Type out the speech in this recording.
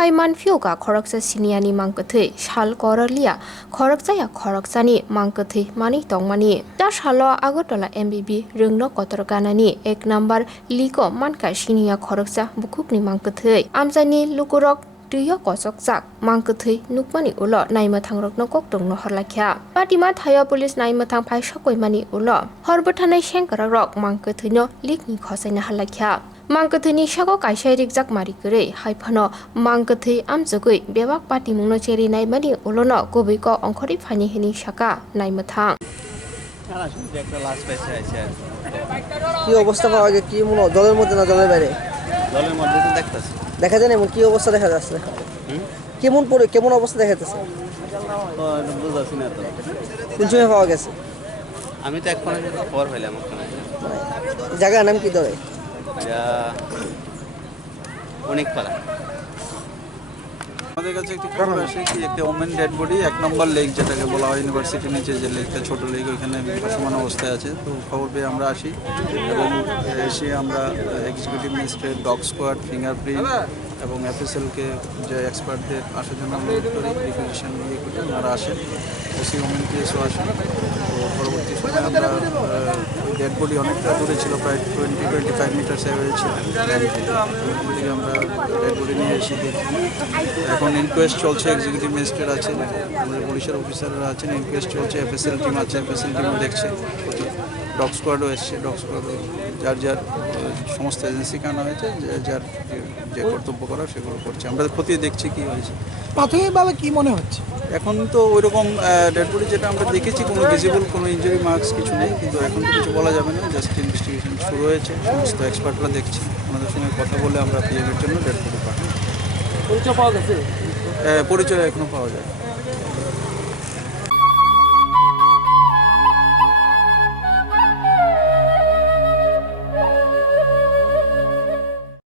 Bahai Manphiyo ka Khorosa Siniyani Mangkwthui Shal Koraliya Khorokjaya Khoroksani Mangkwthui Mani Tongmani Ta Shalo Agotola MBB Rungno Kotorganani 1 number Liko Manka Siniya Khoroksa Bwkhuk ni Mangkwthui Amjani Lukurok Tuyo Kochokjak Mangkwthui Nukmani ulo Naimathangrokno Koktongno Horlakha Patima Thaya Police Naimathang Phai Sokoimani ulo Horbothanai Sengkararok Mangkwthui no Likni Khosaina Halakha Mangkwthui ni sago kaisai rijak mari kore haifano Mangkwthui amjogoi bebak pati mungno cheri naimani ulono gobeiko ongkhori phani hini saka naimathang কি অবস্থা পাওয়া যায় কি মনে জলের মধ্যে না জলের বাইরে জলের মধ্যে তো দেখতেছি দেখা যায় না এমন কি অবস্থা দেখা যাচ্ছে কেমন পড়ে কেমন অবস্থা দেখা যাচ্ছে তো বুঝাচ্ছি না তো কোন সময় পাওয়া গেছে আমি তো এখন পর হইলাম ওখানে জায়গার নাম কি ধরে অনেক পালা আমাদের কাছে একটি খবর আসে কি একটা ওমেন ডেড বডি 1 নম্বর লেক যেটাকে বলা হয় ইউনিভার্সিটির নিচে যে লেকটা ছোট লেক ওখানে ভাসমান অবস্থায় আছে তো খবর পেয়ে আমরা আসি এবং এসে আমরা executive magistrate dog squad fingerprint এবং এফএসএলকে যে এক্সপার্টদের আসার জন্য অনুরোধ করি রিকুইজিশন নিয়ে করি ওনারা আসেন ওসি ওমেন কেসও আসেন তো পরবর্তী সময় আমরা ওই ডেড বডি অনেকটা দূরে ছিল প্রায় 20-25 মিটার অ্যাওয়ে ছিল থেকে আমরা ডেড বডি নিয়ে এসে দেখি এখন ইনকোয়েস্ট চলছে এক্সিকিউটিভ ম্যাজিস্ট্রেট আছেন আমাদের পুলিশের অফিসাররা আছেন ইনকোয়েস্ট চলছে এফএসএল টিম আছে এফএসএল টিমও দেখছে ডগ স্কোয়াডও এসছে ডগ স্কোয়াডও যার যার সমস্ত এজেন্সিকে আনা হয়েছে যার যে কর্তব্য করা সেগুলো করছে আমরা খতিয়ে দেখছি কী হয়েছে প্রাথমিকভাবে কী মনে হচ্ছে এখন তো ওই রকম ডেড বডি যেটা আমরা দেখেছি কোনো ভিজিবল কোনো ইনজুরি মার্কস কিছু নেই কিন্তু এখন তো কিছু বলা যাবে না জাস্ট ইনভেস্টিগেশন শুরু হয়েছে সমস্ত এক্সপার্টরা দেখছে ওনাদের সঙ্গে কথা বলে আমরা পিএমের জন্য ডেড বডি পাঠাই পরিচয় পাওয়া গেছে পরিচয় এখনও পাওয়া যায়